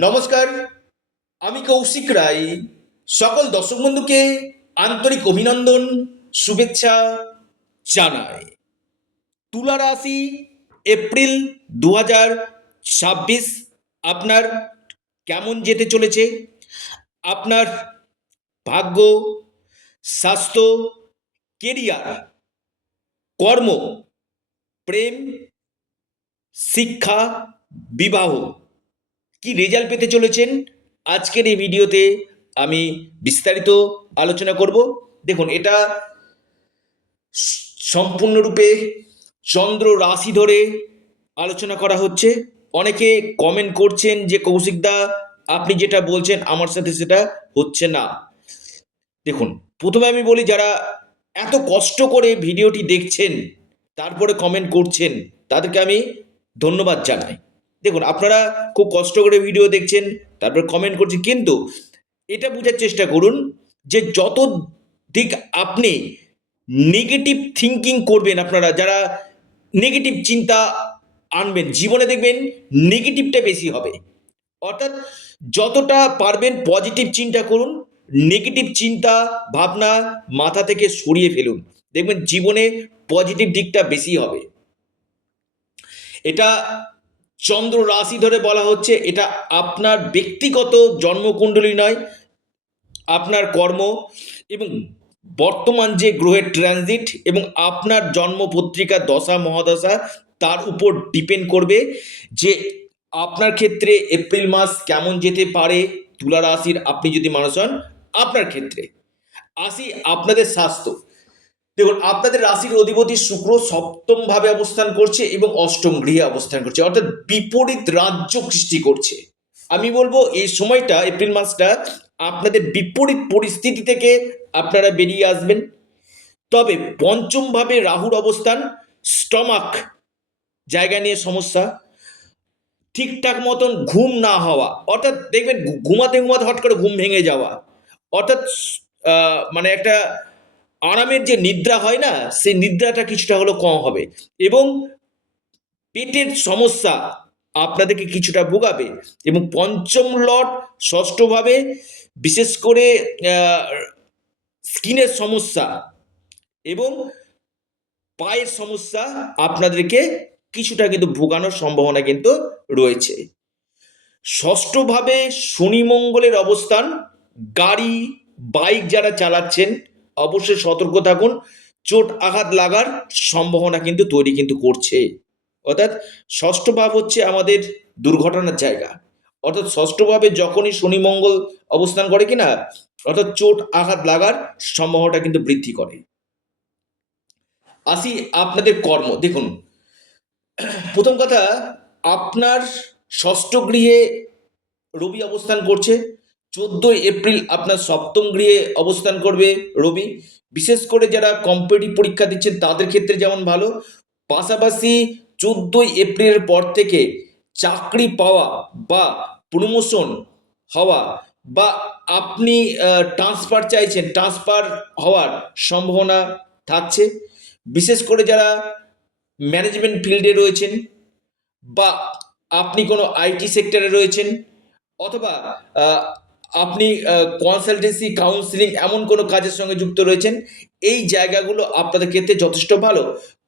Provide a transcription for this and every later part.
নমস্কার, আমি কৌশিক রায়। সকল দর্শক বন্ধুকে আন্তরিক অভিনন্দন, শুভেচ্ছা জানাই। তুলা রাশি, এপ্রিল 2026 আপনার কেমন যেতে চলেছে? আপনার ভাগ্য, স্বাস্থ্য, কেরিয়ার, কর্ম, প্রেম, শিক্ষা, বিবাহ কি রেজাল্ট পেতে চলেছেন আজকের এই ভিডিওতে আমি বিস্তারিত আলোচনা করব। দেখুন, এটা সম্পূর্ণরূপে চন্দ্র রাশি ধরে আলোচনা করা হচ্ছে। অনেকে কমেন্ট করছেন যে কৌশিকদা, আপনি যেটা বলছেন আমার সাথে সেটা হচ্ছে না। দেখুন, প্রথমে আমি বলি, যারা এত কষ্ট করে ভিডিওটি দেখছেন তারপরে কমেন্ট করছেন, তাদেরকে আমি ধন্যবাদ জানাই। দেখুন, আপনারা খুব কষ্ট করে ভিডিও দেখছেন, তারপর কমেন্ট করছেন, কিন্তু এটা বোঝার চেষ্টা করুন যে যত দিক আপনি নেগেটিভ থিঙ্কিং করবেন, আপনারা যারা নেগেটিভ চিন্তা আনবেন জীবনে, দেখবেন নেগেটিভটা বেশি হবে। অর্থাৎ যতটা পারবেন পজিটিভ চিন্তা করুন, নেগেটিভ চিন্তা ভাবনা মাথা থেকে সরিয়ে ফেলুন, দেখবেন জীবনে পজিটিভ দিকটা বেশি হবে। এটা চন্দ্র রাশি ধরে বলা হচ্ছে, এটা আপনার ব্যক্তিগত জন্মকুণ্ডলী নয়, আপনার কর্ম এবং বর্তমান যে গ্রহের ট্রানজিট এবং আপনার জন্মপত্রিকার দশা মহাদশা, তার উপর ডিপেন্ড করবে যে আপনার ক্ষেত্রে এপ্রিল মাস কেমন যেতে পারে। তুলা রাশির আপনি যদি মানুষ হন, আপনার ক্ষেত্রে আসি আপনাদের স্বাস্থ্য। দেখুন, আপনাদের রাশির অধিপতি শুক্র সপ্তম ভাবে অবস্থান করছে এবং অষ্টম গৃহে অবস্থান করছে, অর্থাৎ বিপরীত রাজ্য সৃষ্টি করছে। আমি বলবো এই সময়টা, এপ্রিল মাসটা আপনাদের বিপরীত পরিস্থিতি থেকে আপনারা বেরিয়ে আসবেন। তবে পঞ্চম ভাবে রাহুর অবস্থান, স্টমাক জায়গা নিয়ে সমস্যা, ঠিকঠাক মতন ঘুম না হওয়া, অর্থাৎ দেখবেন ঘুমাতে ঘুমাতে হট করে ঘুম ভেঙে যাওয়া, অর্থাৎ মানে একটা আরামের যে নিদ্রা হয় না, সেই নিদ্রাটা কিছুটা হলেও কম হবে এবং পেটের সমস্যা আপনাদেরকে কিছুটা ভোগাবে। এবং পঞ্চম লর্ড ষষ্ঠভাবে, বিশেষ করে স্কিনের সমস্যা এবং পায়ের সমস্যা আপনাদেরকে কিছুটা কিন্তু ভোগানোর সম্ভাবনা কিন্তু রয়েছে। ষষ্ঠভাবে শনি মঙ্গলের অবস্থান, গাড়ি বাইক যারা চালাচ্ছেন অবশ্যই সতর্ক থাকুন, চোট আঘাত লাগার সম্ভাবনা কিন্তু তৈরি কিন্তু করছে। অর্থাৎ ষষ্ঠ ভাব হচ্ছে আমাদের দুর্ঘটনার জায়গা, অর্থাৎ ষষ্ঠভাবে যখনই শনি মঙ্গল অবস্থান করে কিনা, অর্থাৎ চোট আঘাত লাগার সম্ভাবনাটা কিন্তু বৃদ্ধি করে। আসি আপনাদের কর্ম। দেখুন, প্রথম কথা, আপনার ষষ্ঠ গৃহে রবি অবস্থান করছে। 14 এপ্রিল আপনার সপ্তম গৃহে অবস্থান করবে রবি। বিশেষ করে যারা কম্পিটিটিভ পরীক্ষা দিচ্ছেন তাদের ক্ষেত্রে যেমন ভালো, পাশাপাশি 14 এপ্রিলের পর থেকে চাকরি পাওয়া বা প্রমোশন হওয়া বা আপনি ট্রান্সফার চাইছেন, ট্রান্সফার হওয়ার সম্ভাবনা থাকছে। বিশেষ করে যারা ম্যানেজমেন্ট ফিল্ডে রয়েছেন বা আপনি কোনো আইটি সেক্টরে রয়েছেন, অথবা আপনি কনসালটেন্সি কাউন্সিলিং এমন কোনো কাজের সঙ্গে যুক্ত রয়েছেন, এই জায়গাগুলো আপনাদের ক্ষেত্রে যথেষ্ট ভালো।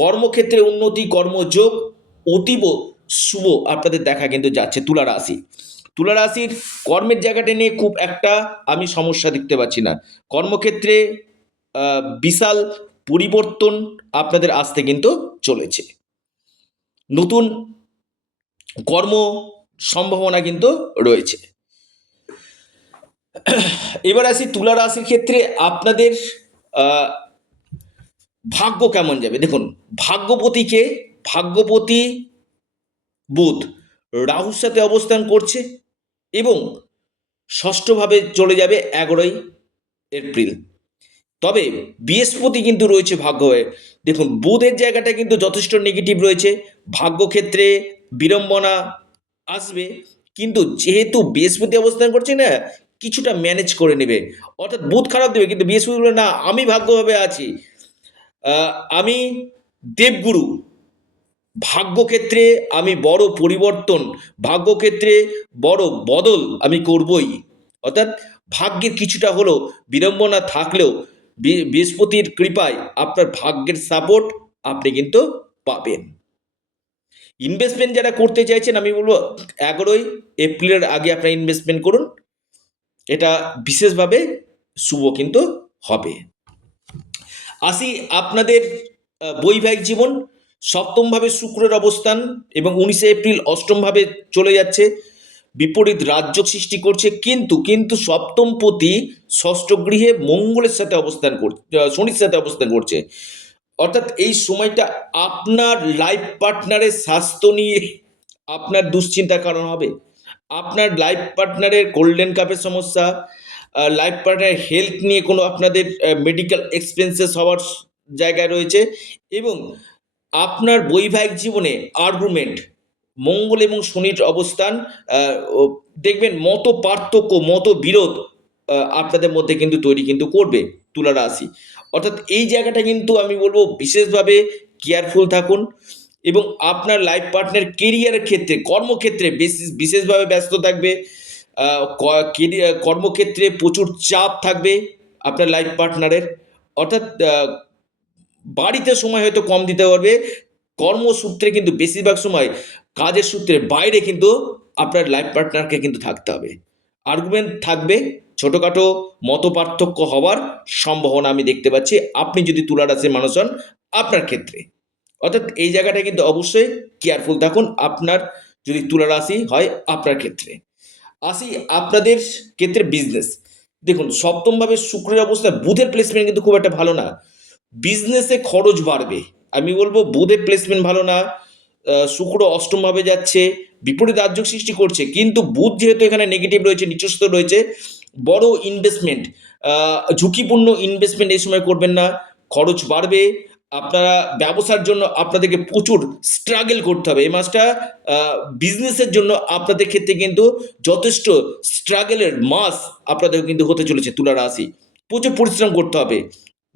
কর্মক্ষেত্রে উন্নতি, কর্মযোগ অতীব শুভ আপনাদের দেখা কিন্তু যাচ্ছে। তুলা রাশি, তুলা রাশির কর্মের জায়গাটা নিয়ে খুব একটা আমি সমস্যা দেখতে পাচ্ছি না। কর্মক্ষেত্রে বিশাল পরিবর্তন আপনাদের আসতে কিন্তু চলেছে, নতুন কর্ম সম্ভাবনা কিন্তু রয়েছে। এবার আসি তুলা রাশির ক্ষেত্রে আপনাদের ভাগ্য কেমন যাবে। দেখুন, ভাগ্যপতিকে, ভাগ্যপতি বুধ রাহুর সাথে অবস্থান করছে এবং ষষ্ঠভাবে চলে যাবে 11 এপ্রিল। তবে বৃহস্পতি কিন্তু রয়েছে ভাগ্য হয়ে। দেখুন, বুধের জায়গাটা কিন্তু যথেষ্ট নেগেটিভ রয়েছে, ভাগ্যক্ষেত্রে বিড়ম্বনা আসবে, কিন্তু যেহেতু বৃহস্পতি অবস্থান করছে না, কিছুটা ম্যানেজ করে নেবে। অর্থাৎ বুধ খারাপ দেবে, কিন্তু বৃহস্পতি বলে না, আমি ভাগ্যভাবে আছি, আমি দেবগুরু ভাগ্যক্ষেত্রে আমি বড় পরিবর্তন, ভাগ্যক্ষেত্রে বড় বদল আমি করবই। অর্থাৎ ভাগ্যের কিছুটা হলেও বিড়ম্বনা থাকলেও বৃহস্পতির কৃপায় আপনার ভাগ্যের সাপোর্ট আপনি কিন্তু পাবেন। ইনভেস্টমেন্ট যারা করতে চাইছেন আমি বলবো 11ই এপ্রিলের আগে আপনারা ইনভেস্টমেন্ট করুন, এটা বিশেষভাবে শুভ কিন্তু হবে। আসি আপনাদের বৈবাহিক জীবন। সপ্তমভাবে শুক্রের অবস্থান এবং 19 এপ্রিল অষ্টমভাবে চলে যাচ্ছে, বিপরীত রাজ্য সৃষ্টি করছে, কিন্তু কিন্তু সপ্তমপতি ষষ্ঠ গৃহে মঙ্গলের সাথে অবস্থান করছে, শনির সাথে অবস্থান করছে। অর্থাৎ এই সময়টা আপনার লাইফ পার্টনারের স্বাস্থ্য নিয়ে আপনার দুশ্চিন্তার কারণ হবে। আপনার লাইফ পার্টনারের গোল্ডেন কাপের সমস্যা, লাইফ পার্টনারের হেলথ নিয়ে কোনো আপনাদের মেডিকেল এক্সপেন্সেস হওয়ার জায়গায় রয়েছে, এবং আপনার বৈবাহিক জীবনে আর্গুমেন্ট, মঙ্গল এবং শনির অবস্থান, দেখবেন মত পার্থক্য, মত বিরোধ আপনাদের মধ্যে কিন্তু তৈরি কিন্তু করবে তুলা রাশি। অর্থাৎ এই জায়গাটা কিন্তু আমি বলবো বিশেষভাবে কেয়ারফুল থাকুন, এবং আপনার লাইফ পার্টনার কেরিয়ারের ক্ষেত্রে, কর্মক্ষেত্রে বিশেষভাবে ব্যস্ত থাকবে। কর্মক্ষেত্রে প্রচুর চাপ থাকবে আপনার লাইফ পার্টনারের। অর্থাৎ বাড়িতে সময় হয়তো কম দিতে পারবে, কর্মসূত্রে কিন্তু বেশিরভাগ সময় কাজের সূত্রে বাইরে কিন্তু আপনার লাইফ পার্টনারকে কিন্তু থাকতে হবে। আর্গুমেন্ট থাকবে, ছোটোখাটো মত পার্থক্য হওয়ার সম্ভাবনা আমি দেখতে পাচ্ছি আপনি যদি তুলা রাশির মানুষ হন আপনার ক্ষেত্রে। অর্থাৎ এই জায়গাটা কিন্তু অবশ্যই কেয়ারফুল থাকুন আপনার যদি তুলা রাশি হয় আপনার ক্ষেত্রে। আসি আপনাদের ক্ষেত্রে বিজনেস। দেখুন সপ্তমভাবে শুক্রের অবস্থা, বুধের প্লেসমেন্ট কিন্তু খুব একটা ভালো না, বিজনেসে খরচ বাড়বে। আমি বলবো বুধের প্লেসমেন্ট ভালো না, শুক্র অষ্টমভাবে যাচ্ছে, বিপরীত রাজ্য সৃষ্টি করছে, কিন্তু বুধ যেহেতু এখানে নেগেটিভ রয়েছে, নিচস্থ রয়েছে, বড় ইনভেস্টমেন্ট, ঝুঁকিপূর্ণ ইনভেস্টমেন্ট এই সময় করবেন না, খরচ বাড়বে। আপনারা ব্যবসার জন্য আপনাদেরকে প্রচুর স্ট্রাগল করতে হবে এই মাসটা। বিজনেসের জন্য আপনাদের ক্ষেত্রে কিন্তু যথেষ্ট স্ট্রাগলের মাস আপনাদের কিন্তু হতে চলেছে তুলা রাশি। প্রচুর পরিশ্রম করতে হবে,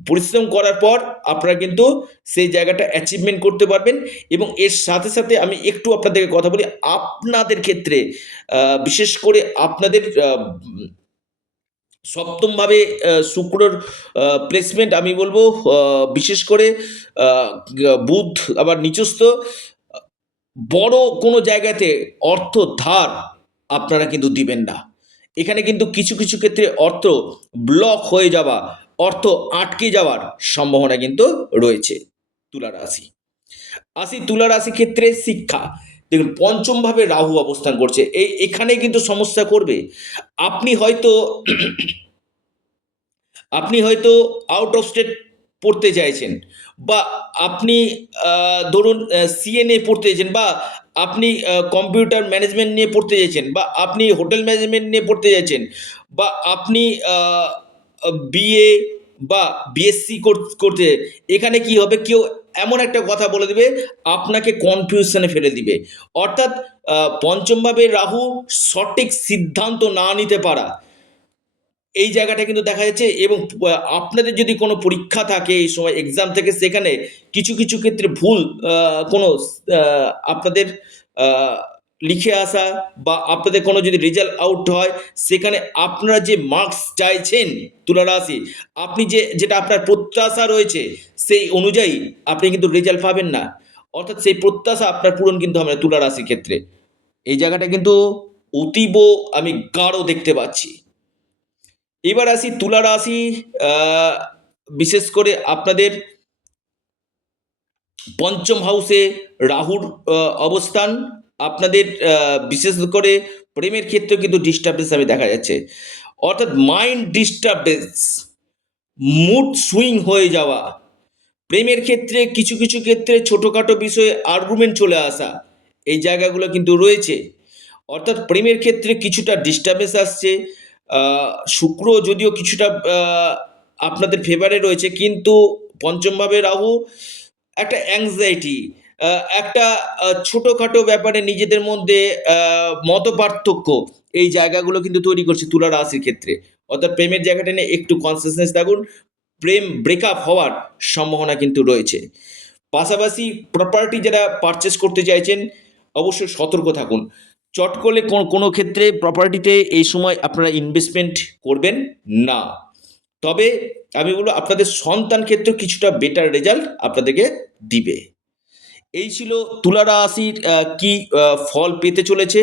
পরিশ্রম করার পর আপনারা কিন্তু সেই জায়গাটা অ্যাচিভমেন্ট করতে পারবেন। এবং এর সাথে সাথে আমি একটু আপনাদেরকে কথা বলি আপনাদের ক্ষেত্রে, বিশেষ করে আপনাদের সপ্তমভাবে শুক্রর প্লেসমেন্ট আমি বলবো, বিশেষ করে বুধ আবার নিচস্থ, বড় কোনো জায়গাতে অর্থ ধার আপনারা কিন্তু দিবেন না। এখানে কিন্তু কিছু কিছু ক্ষেত্রে অর্থ ব্লক হয়ে যাওয়া, অর্থ আটকে যাওয়ার সম্ভাবনা কিন্তু রয়েছে তুলা রাশি। আসি তুলা রাশি ক্ষেত্রে শিক্ষা। দেখুন পঞ্চমভাবে রাহু অবস্থান করছে, এখানে কিন্তু সমস্যা করবে। আপনি হয়তো আপনি হয়তো আউট অফ স্টেট পড়তে চাইছেন, বা আপনি ধরুন সিএ নিয়ে পড়তে চাইছেন, বা আপনি কম্পিউটার ম্যানেজমেন্ট নিয়ে পড়তে চাইছেন, বা আপনি হোটেল ম্যানেজমেন্ট নিয়ে পড়তে চাইছেন, বা আপনি বিএ বা বিএসসি করতে, এখানে কি হবে, কেউ এমন একটা কথা বলে দিবে আপনাকে কনফিউশনে ফেলে দিবে। অর্থাৎ পঞ্চমভাবে রাহু, সঠিক সিদ্ধান্ত না নিতে পারা, এই জায়গাটা কিন্তু দেখা যাচ্ছে। এবং আপনাদের যদি কোনো পরীক্ষা থাকে এই সময়, এক্সাম থেকে, সেখানে কিছু কিছু ক্ষেত্রে ভুল কোনো আপনাদের আহ, লিখে আসা, বা আপনাদের কোনো যদি রেজাল্ট আউট হয়, সেখানে আপনারা যে মার্কস চাইছেন তুলা রাশি, আপনি যেটা আপনার প্রত্যাশা রয়েছে সেই অনুযায়ী আপনি কিন্তু রেজাল্ট পাবেন না। অর্থাৎ সেই প্রত্যাশা আপনার পূরণ কিন্তু হবে না তুলা রাশির ক্ষেত্রে। এই জায়গাটা কিন্তু অতীব আমি গাঢ় দেখতে পাচ্ছি। এবার আসি তুলা রাশি, আহ, বিশেষ করে আপনাদের পঞ্চম হাউসে রাহুর অবস্থান, আপনাদের বিশেষ করে প্রেমের ক্ষেত্রে কিন্তু ডিস্টারবেন্স আমি দেখা যাচ্ছে। অর্থাৎ মাইন্ড ডিস্টারবেন্স, মুড সুইং হয়ে যাওয়া, প্রেমের ক্ষেত্রে কিছু কিছু ক্ষেত্রে ছোটোখাটো বিষয়ে আর্গুমেন্ট চলে আসা, এই জায়গাগুলো কিন্তু রয়েছে। অর্থাৎ প্রেমের ক্ষেত্রে কিছুটা ডিস্টারবেন্স আসছে। শুক্র যদিও কিছুটা আপনাদের ফেভারে রয়েছে, কিন্তু পঞ্চমভাবে রাহু একটা অ্যাংজাইটি, একটা ছোটোখাটো ব্যাপারে নিজেদের মধ্যে মত পার্থক্য, এই জায়গাগুলো কিন্তু তৈরি করছে তুলা রাশির ক্ষেত্রে। অর্থাৎ প্রেমের জায়গাটা নিয়ে একটু কনসিয়াসনেস থাকুন, প্রেম ব্রেকআপ হওয়ার সম্ভাবনা কিন্তু রয়েছে। পাশাপাশি প্রপার্টি যারা পারচেস করতে চাইছেন অবশ্যই সতর্ক থাকুন। চট করলে কোনো ক্ষেত্রে প্রপার্টিতে এই সময় আপনারা ইনভেস্টমেন্ট করবেন না। তবে আমি বলবো আপনাদের সন্তান ক্ষেত্রে কিছুটা বেটার রেজাল্ট আপনাদেরকে দিবে। এই ছিল তুলা রাশির কি ফল পেতে চলেছে।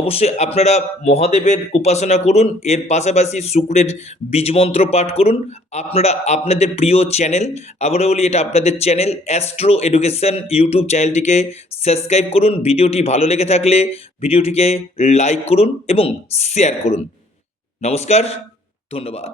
অবশ্যই আপনারা মহাদেবের উপাসনা করুন, এর পাশাপাশি শুক্রের বীজমন্ত্র পাঠ করুন। আপনারা আপনাদের প্রিয় চ্যানেল, আবারও বলি এটা আপনাদের চ্যানেল অ্যাস্ট্রো এডুকেশন ইউটিউব চ্যানেলটিকে সাবস্ক্রাইব করুন। ভিডিওটি ভালো লেগে থাকলে ভিডিওটিকে লাইক করুন এবং শেয়ার করুন। নমস্কার, ধন্যবাদ।